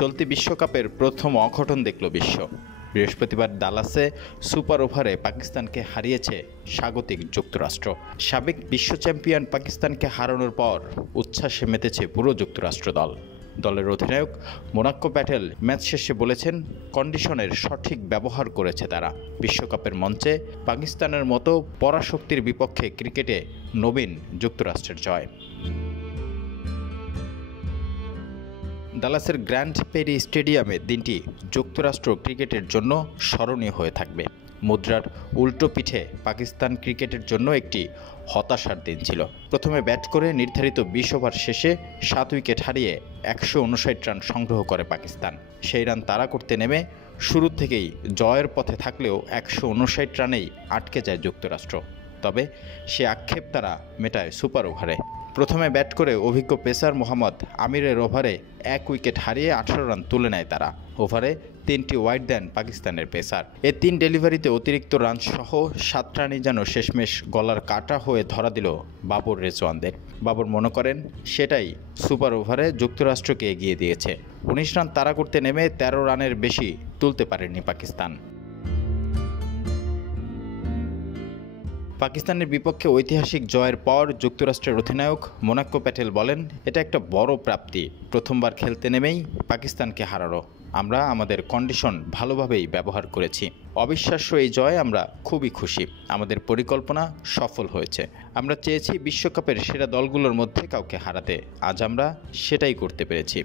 চলতি বিশ্বকাপের প্রথম অঘটন দেখল বিশ্ব। বৃহস্পতিবার ডালাসে সুপার ওভারে পাকিস্তানকে হারিয়েছে স্বাগতিক যুক্তরাষ্ট্র। সাবেক বিশ্ব চ্যাম্পিয়ন পাকিস্তানকে হারানোর পর উচ্ছ্বাসে মেতেছে পুরো যুক্তরাষ্ট্র দল। দলের অধিনায়ক মোনাক্কো প্যাটেল ম্যাচ শেষে বলেছেন, কন্ডিশনের সঠিক ব্যবহার করেছে তারা। বিশ্বকাপের মঞ্চে পাকিস্তানের মতো পরাশক্তির বিপক্ষে ক্রিকেটে নবীন যুক্তরাষ্ট্রের জয়। ডালাসের গ্র্যান্ড পেরি স্টেডিয়ামে দিনটি যুক্তরাষ্ট্র ক্রিকেটের জন্য স্মরণীয় হয়ে থাকবে। মুদ্রার উল্টো পিঠে পাকিস্তান ক্রিকেটের জন্য একটি হতাশার দিন ছিল। প্রথমে ব্যাট করে নির্ধারিত 20 ওভার শেষে 7 উইকেট হারিয়ে 159 রান সংগ্রহ করে পাকিস্তান। সেই রান তাড়া করতে নেমে শুরু থেকেই জয়ের পথে থাকলেও 159 রানেই আটকে যায় যুক্তরাষ্ট্র। তবে সে আক্ষেপ তারা মেটায় সুপার ওভারে। প্রথমে ব্যাট করে অভিজ্ঞ পেসার মোহাম্মদ আমিরের ওভারে 1 উইকেট হারিয়ে 18 রান তুলে নেয় তারা। ওভারে 3টি ওয়াইড দেন পাকিস্তানের পেসার। এই 3 ডেলিভারিতে অতিরিক্ত রান সহ 7 রানই যেন শেষমেশ গলার কাটা হয়ে ধরা দিল বাবর রেজওয়ানদের। বাবর মনে করেন সেটাই সুপার ওভারে যুক্তরাষ্ট্রকে এগিয়ে দিয়েছে। 19 রান তাড়া করতে নেমে 13 রানের বেশি তুলতে পারেনি পাকিস্তান। পাকিস্তানের বিপক্ষে ঐতিহাসিক জয়ের পর যুক্তরাষ্ট্রের অধিনায়ক মোনাক্কো প্যাটেল বলেন, এটা একটা বড় প্রাপ্তি। প্রথমবার খেলতে নেমেই পাকিস্তানকে হারানো। আমরা আমাদের কন্ডিশন ভালোভাবেই ব্যবহার করেছি। অবিশ্বাস্য এই জয়, আমরা খুবই খুশি। আমাদের পরিকল্পনা সফল হয়েছে। আমরা চেয়েছি বিশ্বকাপের সেরা দলগুলোর মধ্যে কাউকে হারাতে। আজ আমরা সেটাই করতে পেরেছি।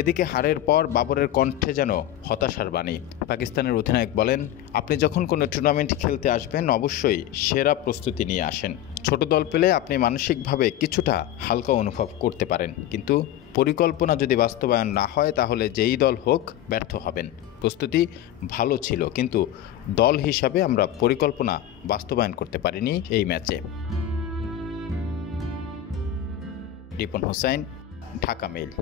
এদিকে হারের পর বাবরের কণ্ঠে যেন হতাশার বাণী। পাকিস্তানের অধিনায়ক বলেন, আপনি যখন কোনো টুর্নামেন্ট খেলতে আসবেন অবশ্যই সেরা প্রস্তুতি নিয়ে আসেন। ছোট দল পেলে আপনি মানসিকভাবে কিছুটা হালকা অনুভব করতে পারেন, কিন্তু পরিকল্পনা যদি বাস্তবায়ন না হয় তাহলে যেই দল হোক ব্যর্থ হবেন। প্রস্তুতি ভালো ছিল, কিন্তু দল হিসাবে আমরা পরিকল্পনা বাস্তবায়ন করতে পারিনি এই ম্যাচে। রিপন হোসাইন, ঢাকা মেইল।